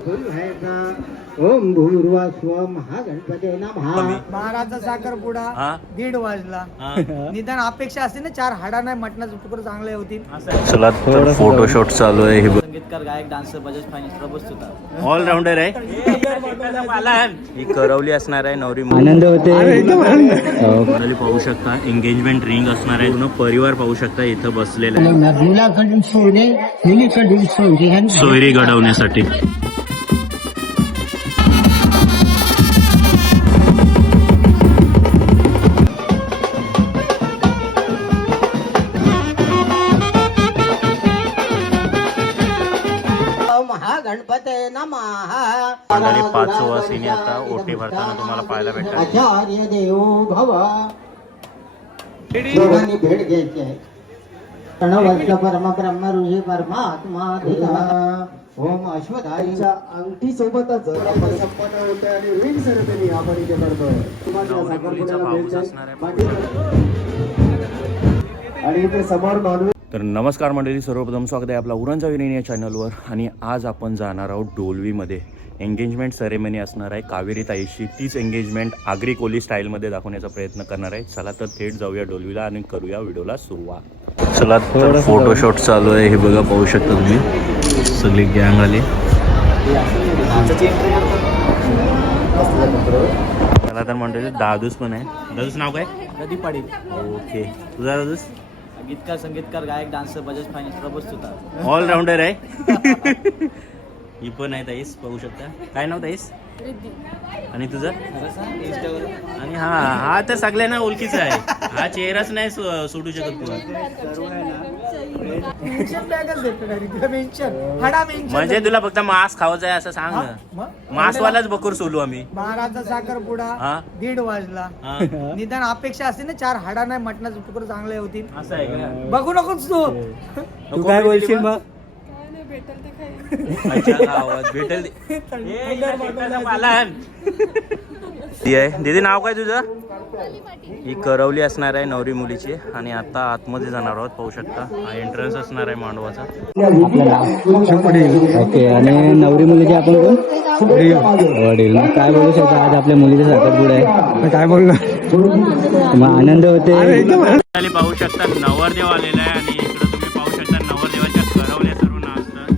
ओम भूर्वा स्व महागणपते नमः. बाराचा साखरपुडा 1:30 वाजला. निदान अपेक्षा असते ना 4 हाडा नाही मटणाचं तुकडं चांगले होतील. चला तर फोटोशूट चालू आहे. संगीतकार गायक dancer Bajaj finance Prabodh all rounder आहे. ही करवली असणार आहे नवरी. आनंद होते. खाली पाहू शकता एंगेजमेंट रिंग असणार आहे. पूर्ण परिवार पाहू शकता इथं बसलेला आहे मुलाकडून सोने मुलीकडून सोने सोयरी घडवण्यासाठी. महागणपते नमः. 5वा सीन आता ओटी भरताना तुम्हाला पाहायला भेटतात. आचार्य देवो भव. दोघांनी भेट घ्यायची आहे. प्रणवस्य परम ब्रह्म ऋषी परमात्मा धिया. ओम अश्वधारीच्या अंगठी सोबतच संपन्न होते आणि रिंग सेरेमनी आपण इथे करतोय. तुम्हाला आणि इथे समोर नॉनव्हेज. तर नमस्कार मंडळी, सर्वप्रथम स्वागत आहे आपला उरणचा विनय या चॅनलवर. आणि आज आपण जाणार आहोत डोलवीमध्ये. एंगेजमेंट सेरेमनी असणार आहे कावेरी ताईशी. तीच एंगेजमेंट आगरी कोली स्टाईलमध्ये दाखवण्याचा प्रयत्न करणार आहे. चला तर थेट जाऊया डोलवीला आणि करूया व्हिडिओला सुरुवात. चला तर फोटोशूट चालू आहे. हे बघा पाहू शकता तुम्ही, सगळी गँग आली. चला तर मंडळी दादूस पण आहे. दादूस नाव काय? प्रदीप पाटील. ओके, तुझा दादूस? संगीतकार गायक dancer Bajaj finance Prabodh all rounder आहे. ही पण आहे ताईस, पाहू शकता. काय नाव ताईस? आणि तुझं? आणि हा तर सगळ्यांना ओळखीचा आहे. हा चेहराच नाही सोडू शकत तू. म्हणजे तुला फक्त मांस खावायचं आहे असं सांग ना. मांसवालाच बकूर सोलू आम्ही. बाराचा साखरपुडा 1:30 वाजला. निदान अपेक्षा असते ना 4 हाडा नाही मटणाचं तुकडं चांगले होतील. असं आहे का? बघू नकोच तू. तू काय बोलशील मग? भेटेल. दीदी नाव काय तुझं? ही करवली असणार आहे नवरी मुलीची. आणि आता आतमध्ये जाणार आहोत. पाहू शकता हा एंट्रन्स असणार आहे मांडवाचा. ओके. आणि नवरी मुलीची आपण कोण? वडील. काय बोलू शकतो? आज आपल्या मुलीचा साखरपुडा आहे. काय बोलणार? मग आनंद होते. पाहू शकता नवरदेव आलेला आहे. आणि इकडे तुम्ही पाहू शकता नवरदेवाच्या करवल्या सर्व नाचतात.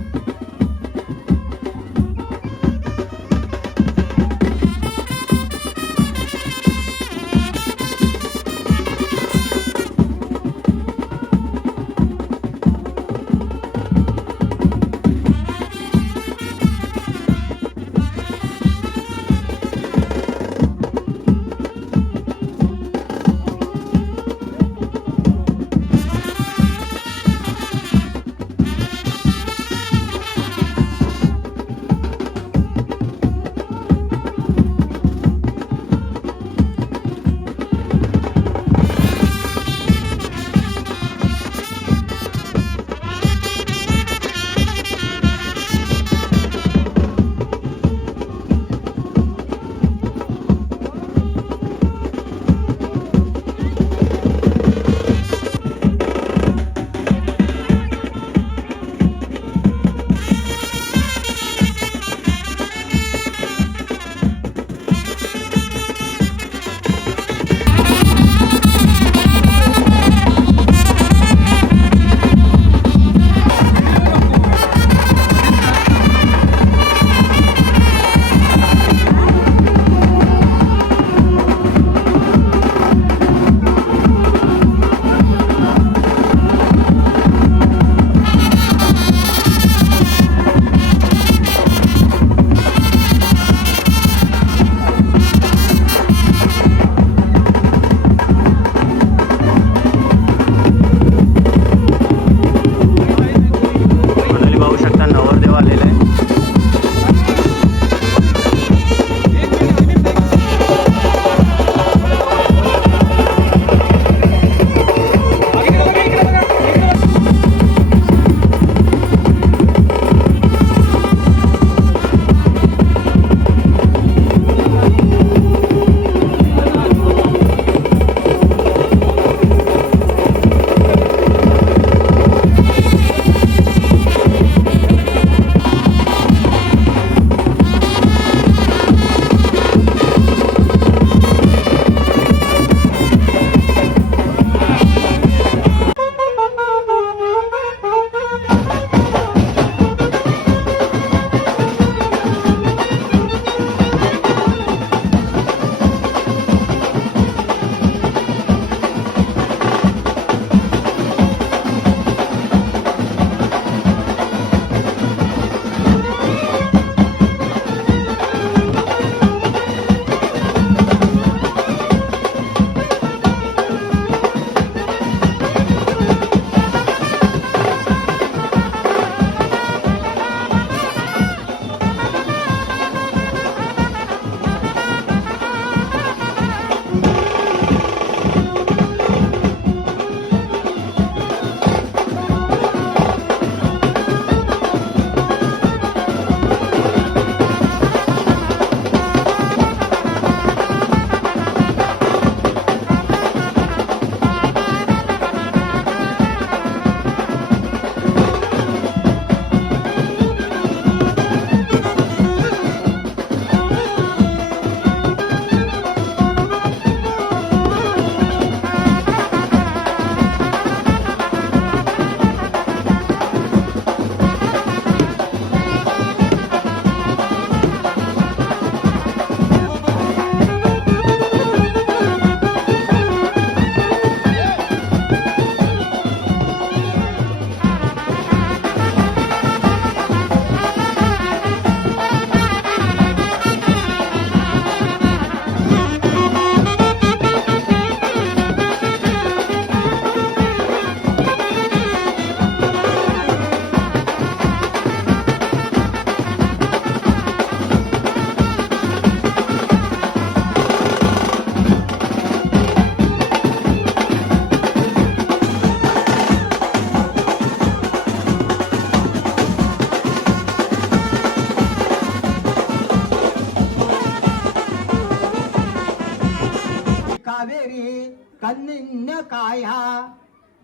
कन्यकाया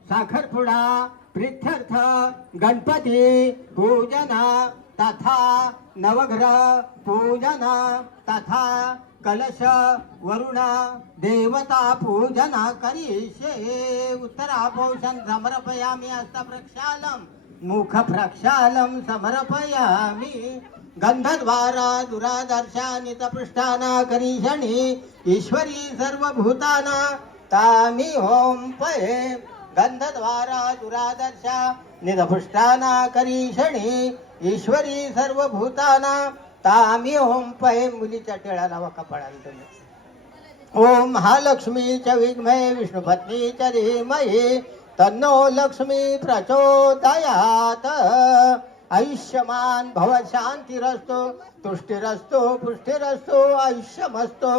साखरपुडा प्रित्यर्थ गणपती पूजन तथा नवग्रह पूजन तथा कलश वरुण देवता पूजन करिष्ये उत्तरापोषण समर्पयामि हस्त प्रक्षालम मुख प्रक्षालम समर्पयामि गंधद्वारा दुरादर्शानित पृष्ठाना करिषणी ईश्वरी सर्वभूताना तामी ओम पये गंधद्वारा दुरादर्शा निदपुष्टाना करिषणी ईश्वरी सर्वभूताना तामी ओम पये मुलीच्या टिळाला व कपाळाला तुम्ही ओम महालक्ष्मीच्या विद्महे विष्णुपत्नीच्या धीमहि तन्नो लक्ष्मी प्रचोदयात् आयुष्यमान भव शांतिरस्तो तुष्टिरस्तो पुष्टिरस्तो आयुष्यमस्तो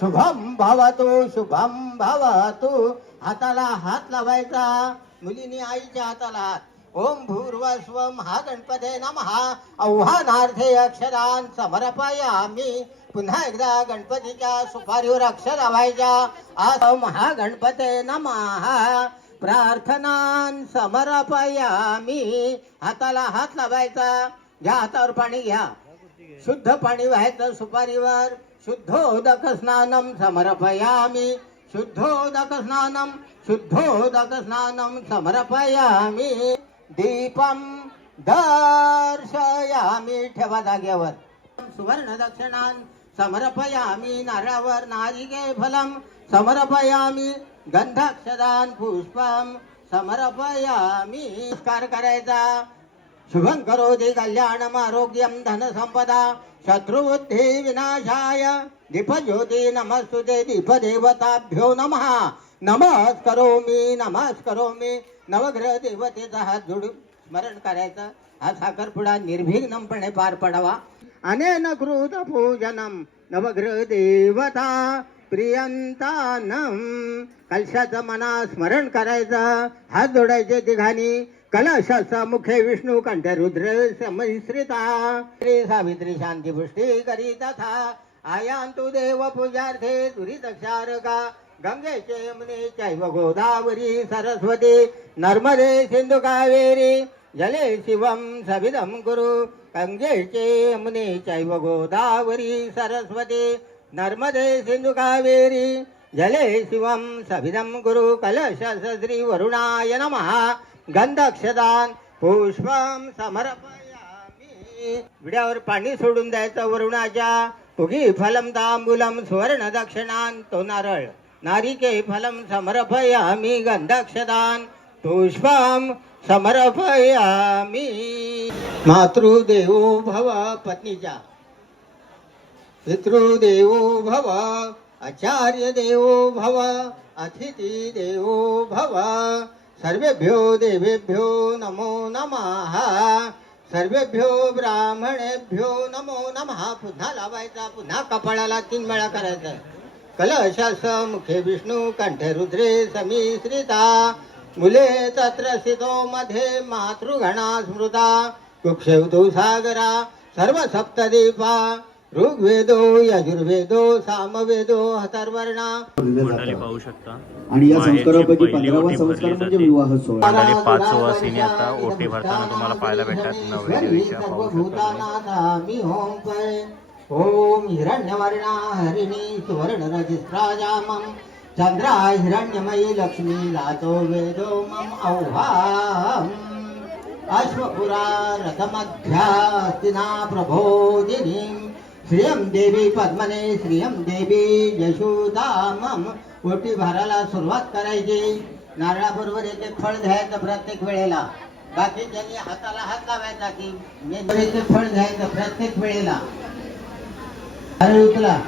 शुभम भवतु हाताला हात लावायचा मुलीने आईच्या हाताला हात ओम भूर्वस्व महागणपते नमः आव्हानार्थे अक्षरान समर्पयामि पुन्हा एकदा गणपतीच्या सुपारीवर अक्षर लावायच्या आज महागणपते नमः प्रार्थनान समर्पयामि हाताला हात लावायचा घ्या हातावर पाणी घ्या शुद्ध पाणी व्हायचं सुपारीवर शुद्धोदक स्नानम समर्पयामि शुद्धोदक स्नानम समर्पयामि दीपम दर्शयामि ठेवा जागेवर सुवर्ण दक्षिणान समर्पयामि नारळावर नारिके फलम समर्पयामि गंधाक्षदान पुष्पम समर्पयामि नमस्कार करायचा शुभं करोति कल्याणम आरोग्यम धन संपदा शत्रुबुद्धि विनाशाय दीपज्योति नमस्तुते दीपदेवताभ्यो नमः नमस्करोमि नवग्रह देवतेचा हात जोडून स्मरण करायचं हा साखरपुडा निर्विघ्नपणे पार पडावा अनेन कृत पूजनम नवग्रह देवता प्रियंतानम कलशाचं मना स्मरण करायचं हात जोडायचे तिघांनी कलशाचा मुखे विष्णू कंठ रुद्र समिश्रिता श्री सावित्री शांती पुष्टी करी तथा आयांतु देव पूजार्थे दुरितक्षारका गंगेचे यमुने चैव गोदावरी सरस्वती नर्मदे सिंधु कावेरी जले शिवम सविदम कुरु गंगेचे यमुने चैव गोदावरी सरस्वती नर्मदे सिंधु कावेरी जले शिवम सविदम कुरु कलश श्री वरुणाय नमः गंधक्षदान पुष्पम समर्पयामि विड्यावर पाणी सोडून द्यायचं वरुणाच्या पुगी फलम तांबूलम सुवर्ण दक्षिणान तो नारळ नारिके फलम समर्पयामि गंधक्षदान पुष्पम समर्पयामि मातृदेवो भव पत्नीच्या पितृदेवो भव आचार्य देवो भव अतिथी देवो भव सर्वेभ्यो देवेभ्यो नमो नमः सर्वेभ्यो ब्राह्मणेभ्यो नमो नमः पुन्हा लावायचा पुन्हा कपाळाला 3 वेळा करायचं कलशास मुखे विष्णू कंठे रुद्रे समिश्रिता मुले तत्र स्थितो मध्ये मातृगणा स्मृता कुक्षेवतो सागरा सर्व सप्तदीपा ऋग्वेदो यजुर्वेदो सामवेदो अथर्वणा मंडळी पाहू शकता आणि या माहेरची संस्कारापैकी पहिली 15वा ओटी संस्कार भरली म्हणजे जाते. विवाह सोहळा. मंडळी 5 सुवासिनी आता ओटी भरताना तुम्हाला पाहायला भेटतात नवरी देवीच्या पाहू शकता तुम्ही. ओम हिरण्यवर्णा हरिणी सुवर्ण रजिस्त्राजामं चंद्रा हिरण्यमयी लक्ष्मी लातो वेदो मम औहाम अश्वपुरा रथमध्या हस्तिना प्रबोधिनीं श्रियं देवी पद्मने श्रियं देवी यशोदामम ओटी भरायला सुरुवात करायची नारळाबरोबर एक एक फळ घ्यायचं प्रत्येक वेळेला बाकीच्यांनी हाताला हात लावायचा की मेंदरीचे फळ घ्यायचं प्रत्येक वेळेला नारळ उचला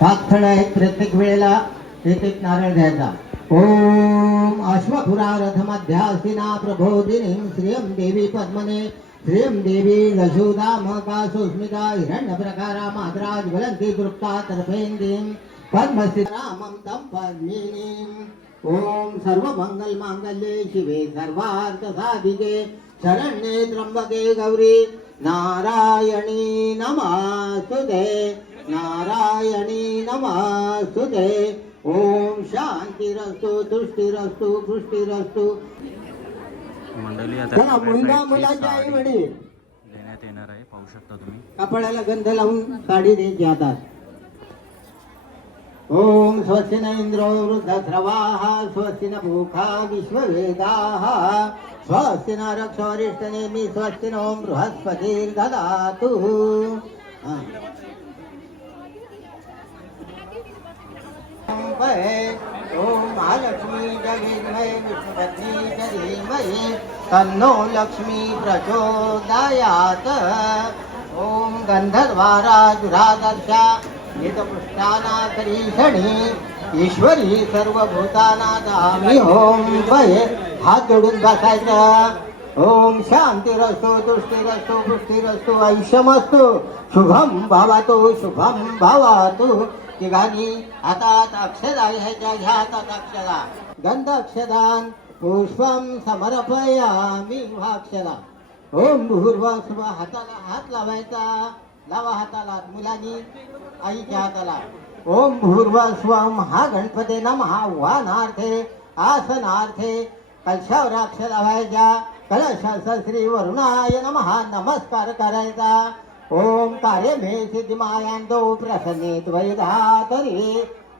5 फळ आहेत प्रत्येक वेळेला एक एक नारळ घ्यायचा ओम अश्वपुरा रथमध्यास्तिना प्रबोधिनीं श्रियं देवी पद्मने श्रियं देवी यशोदामका सुस्मिता हिरण्यप्रकारा मात्रा ज्वलन्ति तृप्ता तर्पेन्दीं पद्मस्थिरामं तं पद्मिनीम् ओम सर्वमङ्गलमाङ्गल्ये शिवे सर्वार्थसाधिके शरण्ये त्र्यम्बके गौरी नारायणी नमस्तुते नारायणी नमस्तुते. ओम शांतिरस्तु तुष्टिरस्तु पुष्टिरस्तु. मंडळी आता चला, सगळ्या मुलगा साईडची मुलाच्या आई साडी वडील देण्यात येणार आहे, पाहू शकता तुम्ही. कपाळाला गंध लावून साडी द्यायची हातात. ओम स्वस्ति न इंद्रो वृद्धश्रवाः स्वस्ति न भूखा विश्ववेदाः स्वस्ति न रक्षोरिष्टनेमि स्वस्ति नो बृहस्पतिर्ददातु. ओम महालक्ष्मी च विद्महे विष्णुपत्नी च धीमहि तन्नो लक्ष्मी प्रचोदयात्. ओम गंधर्वाराजुरादर्शा नितपृष्ठानाकरीषणी ईश्वरी सर्वभूतानादामि. ओम भये हात जोडून बसायचं. ओम शांतिरस्तु तुष्टिरस्तु पुष्टिरस्तु आयुष्यमस्तु शुभम भवतु शुभम भवतु. तिघांनी हातात अक्षदा घ्यायच्या. घ्या हातात अक्षदा. गंध अक्षदान पुष्पम समर्पयामि अक्षदा. ओम भूर्भुवः. हाताला हात लावायचा. लावा हाताला. मुलांनी आईच्या हाताला. ओम भूर्भुवः हा गणपती नमः. वाहनार्थे आसनार्थे कलशावर अक्षर लावायच्या. कलशास श्री वरुणाय नमः नमस्कार करायचा. ओम कार्य मे सिद्धिमायांदो प्रसन्ने त्वयिधातरी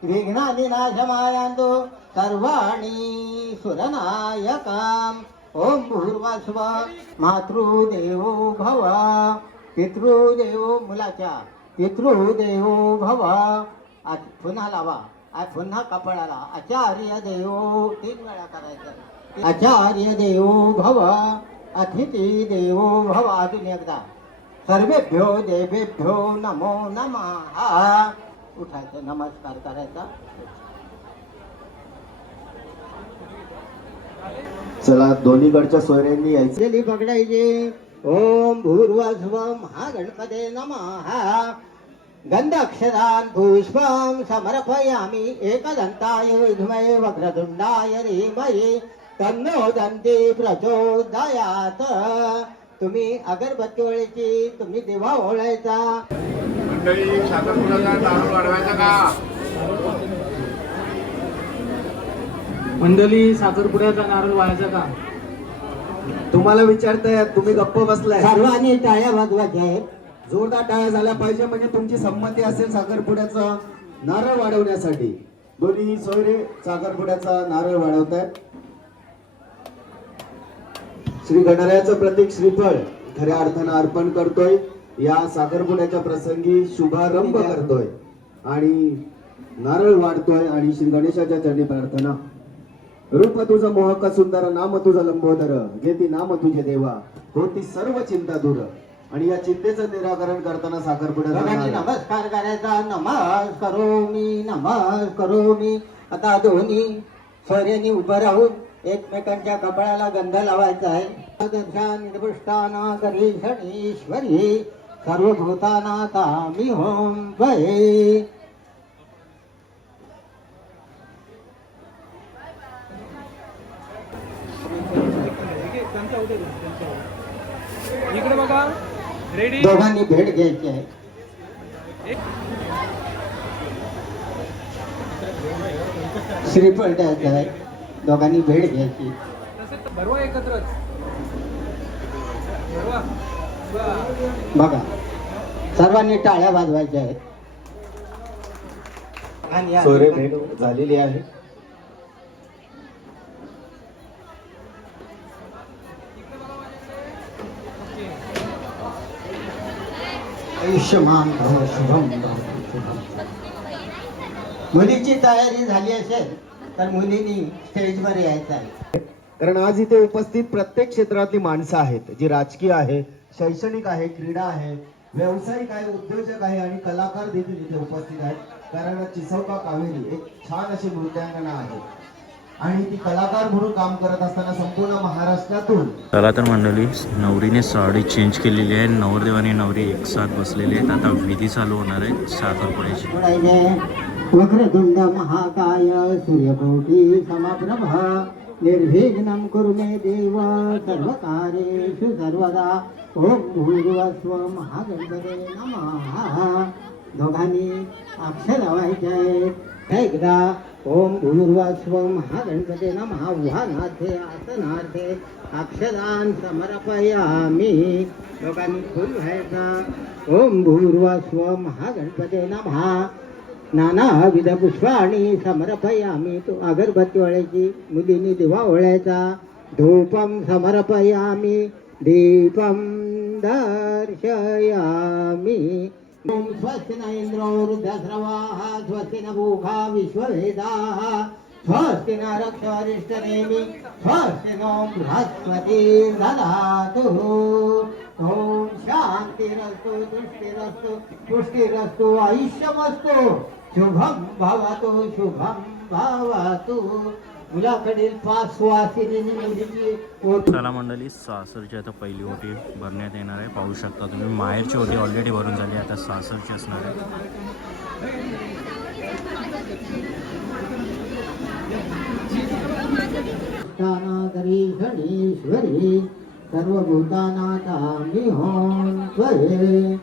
विघ्नानिनाशमायांदो सर्वाणि सुरनायकाम. ओम भूर्भुवः मातृदेवो भव. पितृदेवो मुलाच्या पितृदेवो भव. पुन्हा लावा. पुन्हा कपाळाला. आचार्य देवो 3 वेळा करायचं. आचार्य देवो भव अतिथी देवो भव. अजून एकदा. सर्वेभ्यो देवेभ्यो नमो नमः. उठायचं. नमस्कार करायचा. चला, दोन्हीकडच्या सोयऱ्यांनी यायचं. गेली पकडायची. ओम भूर्भुवः हा गणपते नमः. गंधाक्षरान् पुष्पं समर्पयामि. एकदन्ताय विद्महे वक्रतुण्डाय धीमहि तन्नो दन्ती प्रचोदयात्. तुम्ही अगरबत्ती ओळायची. तुम्ही दिवा ओळायचा. मंडळी साखरपुड्याचा नारळ वाढवायचा का? मंडळी साखरपुड्याचा नारळ वाळायचा का? तुम्हाला विचारताय, तुम्ही गप्प बसलाय. सर्वांनी टाळ्या वाजवायच्या आहेत. जोरदार टाळ्या झाल्या पाहिजे, म्हणजे तुमची संमती असेल साखरपुड्याचा नारळ वाढवण्यासाठी. दोन्ही सोयरे साखरपुड्याचा नारळ वाढवतायत. श्री गणरायाचं प्रतीक श्रीफळ खऱ्या अर्थानं अर्पण करतोय. या साखरपुड्याच्या प्रसंगी शुभारंभ करतोय आणि नारळ वाढतोय. आणि श्री गणेशाच्या चरणी प्रार्थना. रूप तुझं मोहक सुंदर, नाम तुझं लंबोदर, घेती नाम तुझे देवा, होती सर्व चिंता दूर. आणि या चिंतेचं निराकरण करताना साखरपुड्याचा दोघांनी नारळ. नमस्कार करायचा. नमस्कारोमी नमस्कारोमी. आता दोन्ही सोयऱ्यांनी उभं राहून एकमेकांच्या कपाळाला गंध लावायचा आहे. निर्पुष्टाना करीषणी ईश्वरी सर्वभूताना तामी ओम भये. इकडे बघा. रेडी. दोघांनी भेट घ्यायची आहे. श्रीफळ द्यायचं आहे. दोघांनी भेट घ्यायची. बरोबर एकत्रच. बघा, सर्वांनी टाळ्या वाजवायच्या आहेत. आणि या सोयरे भेट झालेली आहे. आयुष्यमान भव शुभम भव शुभम. मुलीची तयारी झाली असेल तर मुलींनी स्टेजवर यायचं आहे. कारण आज इथे उपस्थित प्रत्येक क्षेत्रातली माणसं आहेत, जी राजकीय आहे, शैक्षणिक आहे, क्रीडा आहे, व्यावसायिक आहे, उद्योजक आहे आणि कलाकार देखील इथे उपस्थित आहेत. कारण चिसौका कावेरी एक छान अशी नृत्यांगना आहे आणि ती कलाकार म्हणून काम करत असताना संपूर्ण महाराष्ट्रातून. चला तर मंडळी, नवरीने साडी चेंज केलेली आहे. नवरदेव आणि नवरी एक साथ बसलेले आहेत. आता विधी चालू होणार आहे साखरपुड्याची. वक्रतुंड महाकाय सूर्यकोटी समप्रभ निर्विघ्नं कुरु मे देव सर्वकार्येषु सर्वदा. ओम भूर्भुवः महागणपते नमः. दोघांनी अक्षर लावायचे आहेत एकदा ओम भूर्वस्व महागणपते नमः उहानार्थे आसनार्थे अक्षरान समर्पयामी दोघांनी फुल व्हायचा ओम भूर्वस्व महागणपते नमः नानाविध पुष्पाणी समर्पयामी तो अगरबत्ती ओळायची मुलींनी दिवा ओळायचा धूपम समर्पयामी दीपम दर्शयामी ओम स्वस्ति न इंद्रो वृद्धस्रवाः स्वस्ति न भूखा विश्ववेदाः स्वस्ति न रक्षोरिष्टनेमि स्वस्ति नो बृहस्पति ददातु ओम शांतिरस्तु तुष्टिरस्तु पुष्टिरस्तु आयुष्यमस्तु शुभम भवतु मुलाकडील 5 सुवासिनी मुलीची ओटी चला मंडळी, सासरची आता पहिली ओटी भरण्यात येणार आहे. पाहू शकता तुम्ही, माहेरची ओटी ऑलरेडी भरून झाली, आता सासरची असणार आहे. गणेश्वरी सर्वभूतानां त्वये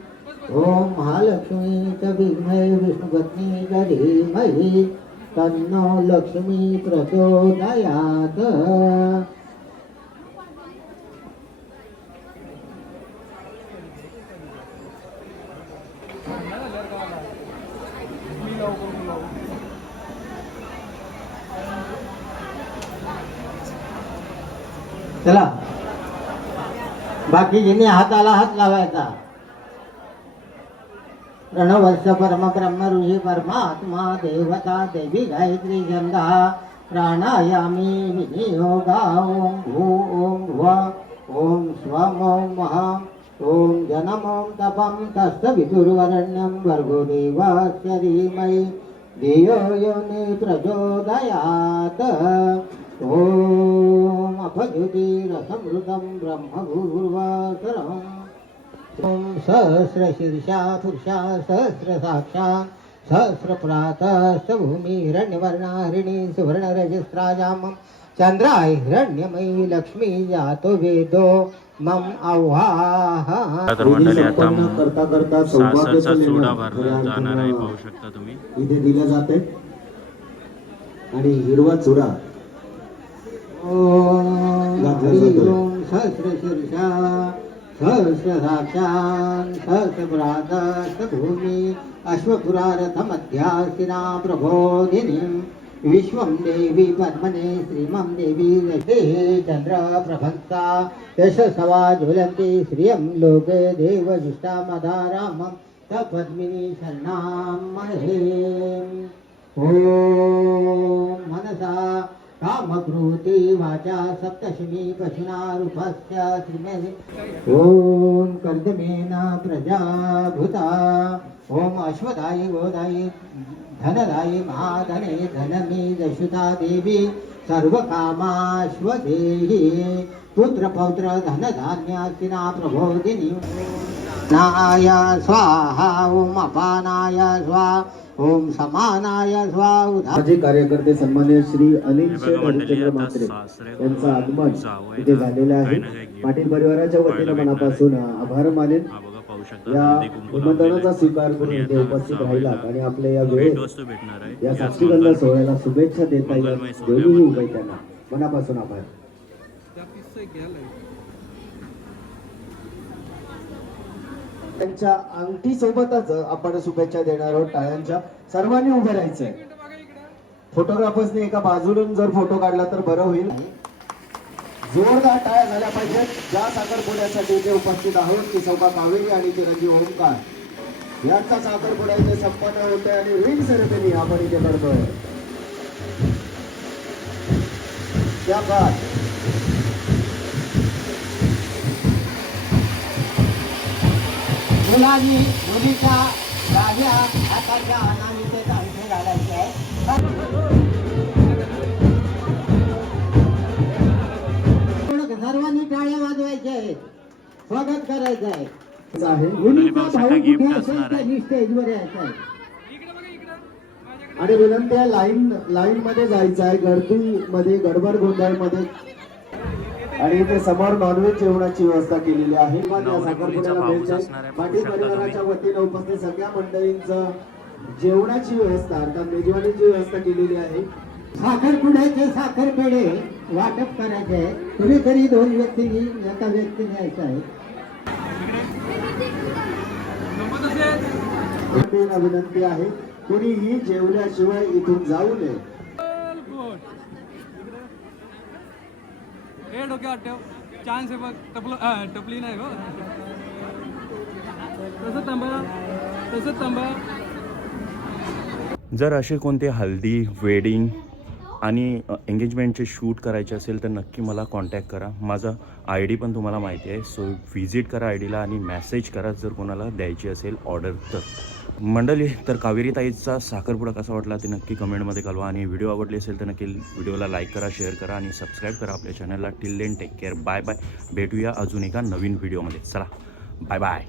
ओम महालक्ष्मी च विद्महे विष्णुपत्नी च धीमहि तन्नो लक्ष्मी प्रचोदयात् चला बाकीच्यांनी हाताला हात लावायचा. प्रणवस्य परमब्रह्म ऋषी परमात्मा देवता देवी गायत्री गंगा प्राणायामी विनियोगा ओम भू ओम भुव ओम स्वम ओम महा ओम जनम ओम तपम तस्तविदुर्वरण्यं भर्गो देवस्य धीमहि धियो यो न प्रचोदयात् ओम अपज्योतिरसमृतं ब्रह्मभूर्वासरम् ओम सहस्र शीर्षा पुरुषा सहस्र साक्षा सहस्र प्रातस्त भूमि हिरण्यवर्णा हरिणी सुवर्ण रजस्राजाम चंद्रा हिरण्यमयी लक्ष्मी जातो वेदो मम आवाह. तर मंडळी, आता करता करता सासरचा सौभाग्याचं चुडा लेणं भरला जाणार आहे. पाहू शकता तुम्ही, इथे दिलं जाते आणि हिरवा चुडा ओम सहस्र शीर्षा सहस्र साक्षान् सहस्रप्रातस्त भूमि अश्वपुरारथ मध्यास्तिना प्रबोधिनीं विश्वं देवी पद्मने श्रीमं देवी रसे चंद्र प्रभक्ता यशसवा ज्वलन्ति श्रियं लोके देवजुष्टामधारामं तपद्मिनी शरणां महे. ओम मनसा कामकृति वाचा सप्तशमी पशुना रूपस्य श्रीमेधि ओम कर्दमेन प्रजाभूता ओम अश्वदायी गोदायी धनदायी महाधने धनमी दशुता देवी सर्वकामाश्वदेहि पुत्र पौत्र धनधान्यास्तिना प्रबोधिनी नाय स्वाहा ओम अपानाय स्वाहा ओम समानाय स्वाहा. माझे कार्यकर्ते सन्मान्य श्री अनिल हे शेठ बघा मंडळी, हरिचंद्र आता म्हात्रे सासरे यांचं आगमन जावई इथे झालेलं आहे. काही ना काही gift पाटील परिवाराच्या वतीने बघायला मनापासून आभार मानेन. हा बघा, पाहू शकता या हळदी कुंकू निमंत्रणाचा लावलेलं आहे. स्वीकार करून आणि इथे आता उपस्थित जावईला राहिलात आणि आपल्या या भेट वेळेत वस्तू भेटणार आहे. या या साक्षीगंध मंगल- सोहळ्याला शुभेच्छा देता येईल मंगलमय देवही सोहळ्याबद्दल. उभे त्यांना मनापासून आभार. त्यांच्या अंगठी सोबतच आपण शुभेच्छा देणार आहोत. टाळ्यांच्या सर्वांनी उभे राहायचंय. फोटोग्राफर्सने एका बाजूला जर फोटो काढला तर बरं होईल. जोरदार टाळ्या झाल्या पाहिजेत. ज्या साखरपुड्यासाठी इथे उपस्थित आहोत ती सौका कावेरी आणि चिरंजीव ओमकार यांचा साखरपुडा इथे संपन्न होतोय आणि रिंग सेरेमनी आपण इथे करतोय. त्या बात मुलांनी मुलीच्या डाव्या हाताच्या अनामितेत अंगठी घालायची आहे. सर्वांनी टाळ्या वाजवायच्या आहेत. स्वागत करायचं आहे. आहे मुलीचा पाहू शकता भाऊ gift कुठे असणार असेल आहे. त्यांनी स्टेजवर यायचं आहे. आणि विनंती आहे लाईन मध्ये जायचं आहे. गर्दीमध्ये गडबड गोंधळ मध्ये आणि इथे समोर नॉनव्हेज जेवणाची व्यवस्था केलेली आहे या नवरी मुलीचा साखरपुड्याला भाऊच भेट असणार आहे, पाटील बघू शकता परिवाराच्या वतीने उपस्थित सगळ्या मंडळींचं जेवणाची व्यवस्था अर्थात मेजवानीची व्यवस्था केलेली आहे. साखरपुड्याचे साखर पेढे वाटप करायचे आहे. कुणीतरी 2 व्यक्तींनी एका व्यक्तीने यायचं आहे. मंडळींना विनंती आहे कुणीही जेवल्याशिवाय इथून जाऊ नये. डोक्यावर ठेव चान्स आहे बघ टपली नाही गो तसंच थांबा. जर असे कोणते हल्दी वेडिंग आणि एंगेजमेंटचे शूट करायचे असेल तर नक्की मला कॉन्टॅक्ट करा. माझा ID पण तुम्हाला माहिती आहे. सो व्हिजिट करा IDला आणि मेसेज करा जर कोणाला द्यायची असेल ऑर्डर तर. मंडळी तर कावेरी ताईचा साखरपुडा कसा वाटला ते नक्की कमेंटमध्ये कळवा आणि व्हिडिओ आवडली असेल तर नक्की व्हिडिओला लाईक करा, शेअर करा आणि सबस्क्राईब करा आपल्या चॅनलला. Till then take care, bye bye. भेटूया अजून एका नवीन व्हिडिओमध्ये. चला बाय बाय.